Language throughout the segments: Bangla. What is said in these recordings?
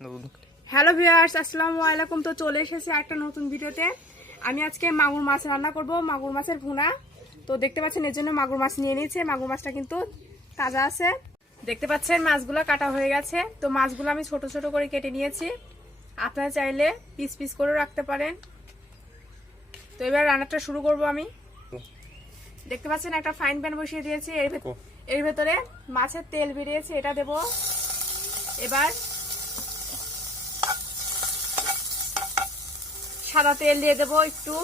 হ্যালো ভিউয়ার্স, আসসালামু আলাইকুম। তো চলে এসেছি একটা নতুন ভিডিওতে। আমি আজকে মাগুর মাছ রান্না করব, মাগুর মাছের ভুনা। তো দেখতে পাচ্ছেন এর জন্য মাগুর মাছ নিয়ে নিয়েছে। মাগুর মাছটা কিন্তু তাজা আছে। দেখতে পাচ্ছেন মাছগুলো কাটা হয়ে গেছে। তো মাছগুলো আমি ছোট ছোট করে কেটে নিয়েছি। আপনারা চাইলে পিস পিস করে রাখতে পারেন। তো এবার রান্নাটা শুরু করব আমি। দেখতে পাচ্ছেন একটা ফ্রাইং প্যান বসিয়ে দিয়েছি। এর ভেতরে মাছের তেল বেরিয়েছে, এটা দেব। এবার সাদা তেল দিয়ে দেবো একটু।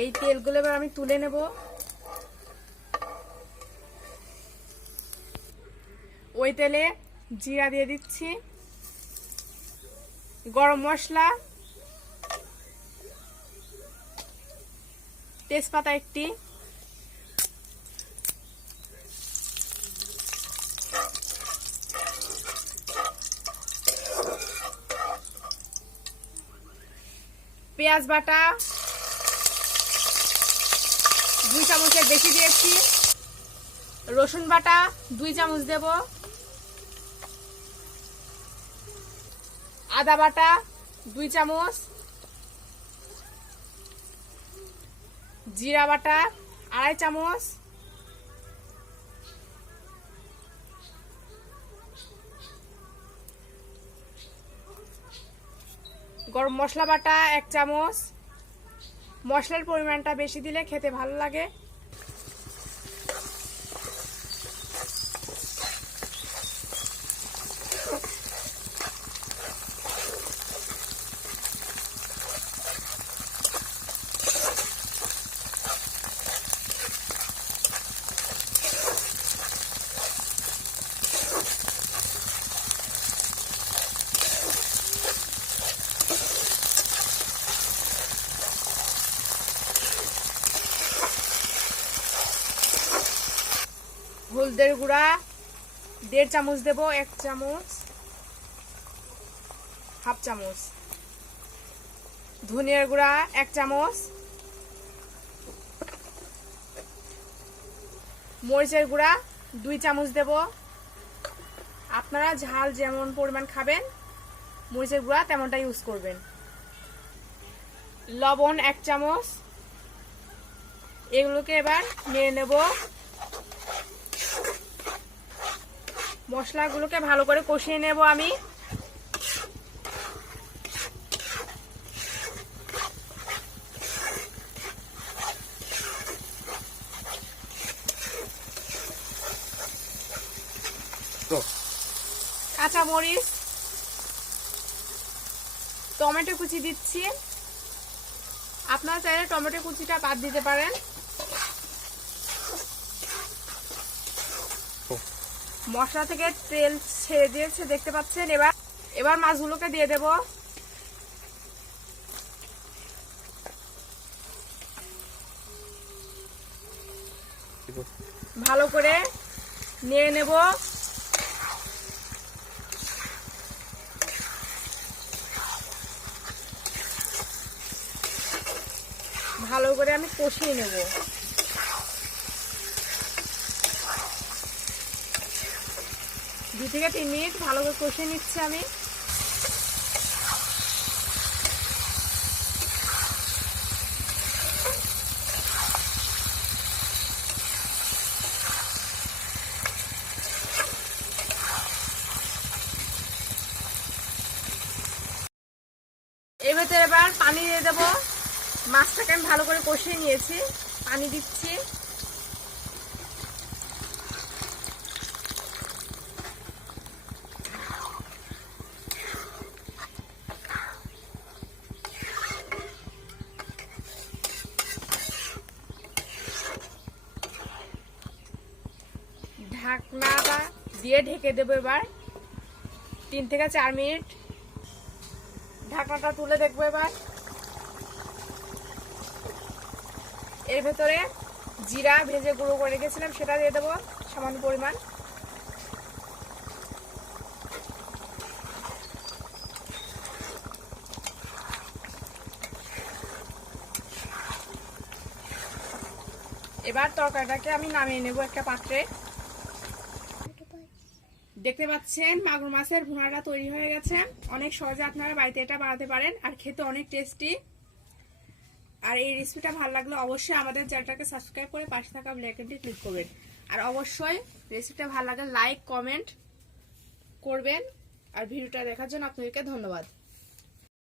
এই তেলগুলো এবার আমি তুলে নেব। ওই তেলে জিরা দিয়ে দিচ্ছি, গরম মশলা, তেজপাতা একটি, পেঁয়াজ বাটা 2 চামচের বেশি দিয়েছি, রসুন বাটা 2 চামচ দেব, আদা বাটা 2 চামচ, জিরা বাটা 2.5 চামচ, গরম মশলা বাটা 1 চামচ। মশলার পরিমাণটা বেশি দিলে খেতে ভালো লাগে। হলদের গুঁড়া 1.5 চামচ দেব, 1 চামচ, 1/2 চামচ, ধনিয়ার গুঁড়া 1 চামচ, মরিচের গুঁড়া 2 চামচ দেব। আপনারা ঝাল যেমন পরিমাণ খাবেন মরিচের গুঁড়া তেমনটা ইউজ করবেন। লবণ 1 চামচ। এগুলোকে এবার নিয়ে নেব। মশলাগুলোকে ভালো করে কষিয়ে নেব আমি। কাঁচা মরিচ, টমেটো কুচি দিচ্ছি। আপনারা চাইলে টমেটো কুচিটা বাদ দিতে পারেন। মশলা থেকে তেল ছেড়ে দিয়েছে দেখতে পাচ্ছেন। এবার মাছগুলোকে দিয়ে দেব। ভালো করে নিয়ে নেব। ভালো করে আমি কষিয়ে নেব। 2 থেকে 3 মিনিট ভালো করে কষিয়ে নিচ্ছি আমি। এর ভেতরে এবার পানি দিয়ে দেব। মাছটাকে আমি ভালো করে কষিয়ে নিয়েছি, পানি দিচ্ছি। ঢাকনাটা দিয়ে ঢেকে দেবো এবার 3 থেকে 4 মিনিট। ঢাকনাটা তুলে দেখবো এবার। এর ভেতরে জিরা ভেজে গুঁড়ো করে রেখেছিলাম, সেটা দিয়ে দেবো সামান্য পরিমাণ। এবার তরকারিটাকে আমি নামিয়ে নেব একটা পাত্রে। দেখতে পাচ্ছেন মাগুর মাছের ভুনাটা তৈরি হয়ে গেছে। অনেক সহজে আপনারা বাড়িতে এটা বানাতে পারেন আর খেতে অনেক টেস্টি। আর এই রেসিপিটা ভালো লাগলে অবশ্যই আমাদের চ্যানেলটাকে সাবস্ক্রাইব করে পাশে থাকা বেল আইকনটি ক্লিক করবেন। আর অবশ্যই রেসিপিটা ভালো লাগলে লাইক কমেন্ট করবেন। আর ভিডিওটা দেখার জন্য আপনাদেরকে ধন্যবাদ।